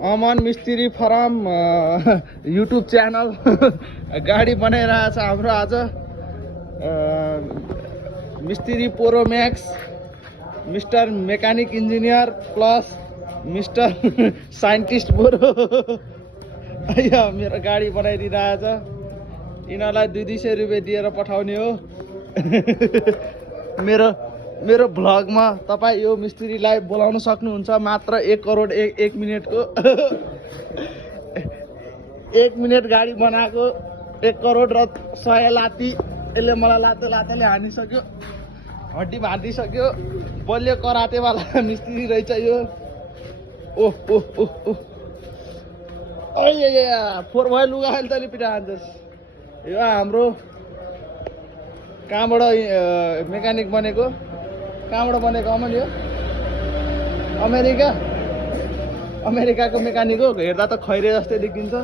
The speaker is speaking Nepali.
अमन मिस्त्री फारम युट्युब च्यानल गाडी बनाइरहेछ हाम्रो आज मिस्त्री पोरो Max mister mechanic engineer plus mister scientist पोरो मेरो गाडी बनाइदिइरहेछ यिनीहरूलाई 200 रुपियाँ दिएर पठाउने हो मेरो भ्लगमा तपाईँ यो मिस्त्रीलाई बोलाउन सक्नुहुन्छ मात्र 1 करोड 1 मिनेटको 1 मिनेट गाडी बनाएको 1 करोड र 100 लाती यसले मलाई लातेले हानिसक्यो हड्डी भाँदिसक्यो बलियो करातेवाला मिस्त्री रहेछ यो ओह ओह ओह ओह 4 भयो लुगा अहिले तैँले पिटा हान्छस् यो हाम्रो कहाँबाट मेकानिक बनेको कहाँबाट बनेको अमन यो अमेरिकाको मेकानिक हो हेर्दा त खैरे जस्तै देखिन्छ